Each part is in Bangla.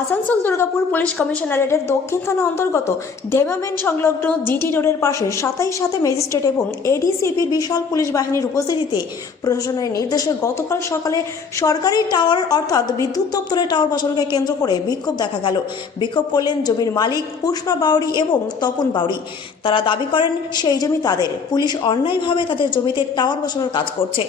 আসানসোল দুর্গাপুর পুলিশ কমিশনারেটের দক্ষিণ থানা অন্তর্গত ডেভেলপমেন্ট সংলগ্ন জিটি রোডের পাশে 27 ম্যাজিস্ট্রেট এবং এডিসিপির বিশাল পুলিশ বাহিনীর উপস্থিতিতে প্রশাসনের নির্দেশে গতকাল সকালে সরকারি টাওয়ার অর্থাৎ বিদ্যুৎ দপ্তরের টাওয়ার বসানোকে কেন্দ্র করে বিক্ষোভ দেখা গেল। বিক্ষোভ করলেন জমির মালিক পুষ্পা বাউরি এবং তপন বাউরি। তারা দাবি করেন সেই জমি তাদের, পুলিশ অন্যায়ভাবে তাদের জমিতে টাওয়ার বসানোর কাজ করছে।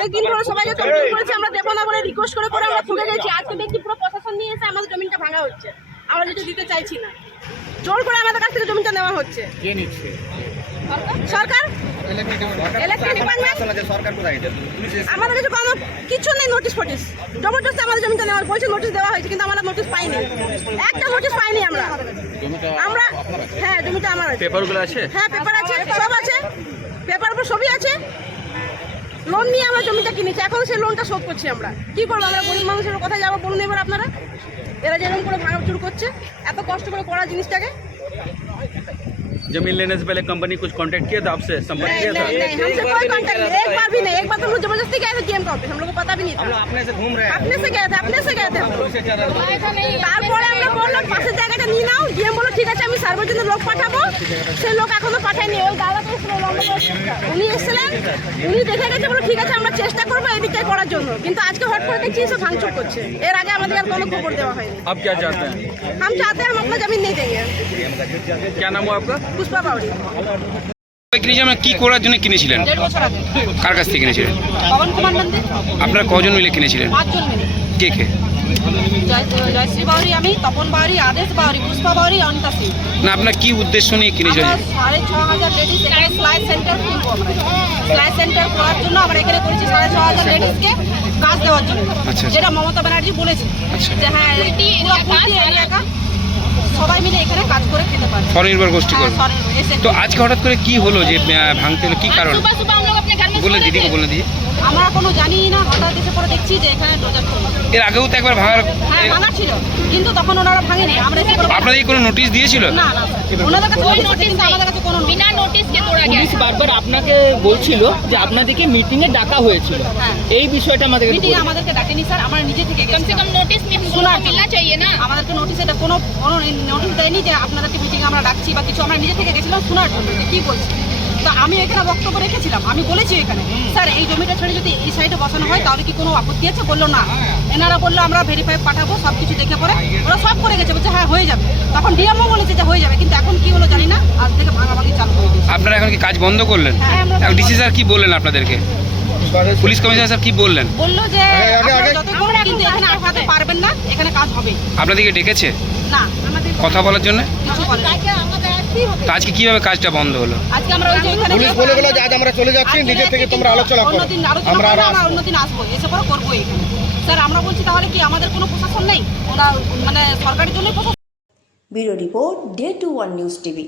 অনেকদিন ধরে সবাইকে কমপ্লেন করেছি, আমরা দেবো না বলে রিকোয়েস্ট করে করে আমরা তুলে গেছি। আজকে দেখছি পুরো প্রশাসন নিয়ে এসে আমাদের জমিটা ভাঙা হচ্ছে। আমরা যেটা দিতে চাইছি না, জোর করে আমাদের কাছ থেকে জমিটা নেওয়া হচ্ছে। কে নিচ্ছে? সরকার, ইলেকট্রিক ডিপার্টমেন্ট। সরকার কোথায় গেছে? আমাদের কাছে কোনো কিছু নেই, নোটিশ ফটিস জবরদস্তি আমাদের জমিটা নেওয়া বলছে। নোটিশ দেওয়া হয়েছে কিন্তু আমরা নোটিশ পাইনি, একটা নোটিশ পাইনি আমরা। হ্যাঁ, জমিটা আমার আছে। পেপারগুলো আছে? হ্যাঁ, পেপার আছে, সব আছে, পেপার উপর সবই আছে। লোন নিয়ে আমরা জমিটা কিনেছি, এখন সেই লোনটা শোধ করছি। আমরা কি করবো? আমরা গরিব মানুষের কোথায় যাবো বলুন এবার আপনারা? এরা যেরকম করে ভাঙচুর করছে, এত কষ্ট করে করা জিনিসটাকে। जमीन लेने से पहले कंपनी कुछ कांटेक्ट किया था आपसे, संपर्क किया था? नहीं, हमसे कोई कांटेक्ट नहीं, एक बार भी नहीं। एक बार तो हम लोग जबरदस्ती गए थे जीएम का ऑफिस, हम लोग को पता भी नहीं था। अपने से घूम रहे हैं? अपने से गए थे তারপরে আমরা বললাম পাশের জায়গাটা নিয়ে নাও। জিএম বললো ঠিক আছে, আমি সার্ভের জন্য লোক পাঠাবো। সেই লোক এখনো পাঠায়নি। ওই দাদাটা এসেছিল, উনি এসেছিলেন, উনি দেখে গেছে, বলো ঠিক আছে আমরা চেষ্টা করবো এদিকটাই করার জন্য। কিন্তু আজকে হট করে দেখছি এসব ভাঙচুর করছে। এর আগে আমাদের আর কোনো খবর দেওয়া হয়নি। अब क्या चाहते हैं? हम चाहते हैं हम अपना जमीन नहीं देंगे। क्या नाम हो आपका? पुष्पा बावड़ी। কি করার জন্য কিনেছিলেন? 1.5 বছর আগে। কার কাছ থেকে কিনেছিলেন? পবন কুমার নন্দী। আপনারা কজন মিলে কিনেছিলেন? 5 জন মিলে। কে কে? জয়শ্রী বাউরি, আমি, তপন বাউরি, আদেশ বাউরি, পুষ্পা বাউরি, অনিতা সিং। না, আপনার কি উদ্দেশ্য নিয়ে কিনেছিলেন? 6,500 লেডিস এখানে সেলাই সেন্টার খুলবো আমরা। সেলাই সেন্টার করার জন্য আমরা এখানে করেছি 6,500 লেডিসকে কাজ দেওয়ার জন্য। যেটা মমতা ব্যানার্জি বলেছে যে হ্যাঁ পুরো এলাকা সবাই মিলে এখানে কাজ করে খেতে পারে, স্বনির্ভর গোষ্ঠী করবে। তো আজকে হঠাৎ করে কি হলো যে ভাঙতে হলো, কি কারণ বলে দিদিকে বলে দিয়ে? আমরা কোনো জানি না, হঠাৎ এসে পরে দেখছি যে এখানে ডোজার চলছে। এর আগেও তো একবার ভাঙা ছিল, কিন্তু তখন ওনারা ভাঙেনি। আমরা এসে পরে আপনাদের কোনো নোটিশ দিয়েছিল? না, ওনাদের কাছে নোটিশ আছে, কিন্তু আমাদের কাছে কোনো বিনা নোটিশকে তোড়া গেছে। পুলিশ বারবার আপনাকে বলছিল যে আপনাদেরকে মিটিং এ ডাকা হয়েছিল, এই বিষয়টা আমাদেরকে মিটিং এ আমাদেরকে ডাকেনি স্যার, আমরা নিজে থেকে গেছি। কমসে কম নোটিশ মিলনা চাইয়ে না। আমাদেরকে নোটিশ, এটা কোনো নোটিশ দেয়নি যে আপনাদেরকে মিটিং আমরা ডাকছি বা কিছু। আমরা নিজে থেকে গেছিলাম শোনার জন্য যে কি বলছি। তো আমি এখানে বক্তব্য রেখেছিলাম, আমি বলেছি এখানে স্যার এই জমিটা ছেড়ে যদি এই সাইডে বসানো হয় তাহলে কি কোনো আপত্তি আছে? বললো না। এনারা বললো আমরা ভেরিফাই পাঠাবো, সব কিছু দেখে পরে ওরা সব করে গেছে, বলছে হ্যাঁ হয়ে যাবে। তখন ডিএমও বলেছে যে হয়ে যাবে, কিন্তু এখন কি হলো জানি না, আজ থেকে ভাঙাভাঙি চালু হয়ে গেছে। আপনারা এখন কি কাজ বন্ধ করলেন? হ্যাঁ, ডিসি স্যার কি বললেন আপনাদেরকে? পুলিশ কমিশনার স্যার কি বললেন? বললো যে আপনারা যত করুন কিন্তু এখানে আটকাতে পারবেন না, এখানে কাজ হবে। আপনাদেরকে ডেকেছে না, আমাদের কথা বলার জন্য? কিছু বলে না। তো আজকে কিভাবে কাজটা বন্ধ হলো? আজকে আমরা ওই যে ওখানে পুলিশ বলে গেল যে আজ আমরা চলে যাচ্ছি, নিজে থেকে তোমরা আলোচনা করো। আমরা অন্যদিন আসবো, এসে পরে করবো এখানে। স্যার আমরা বলছি তাহলে কি আমাদের কোনো প্রশাসন নেই? ওরা মানে সরকারের জন্য প্রশাসন। Bureau report, day 21 news TV.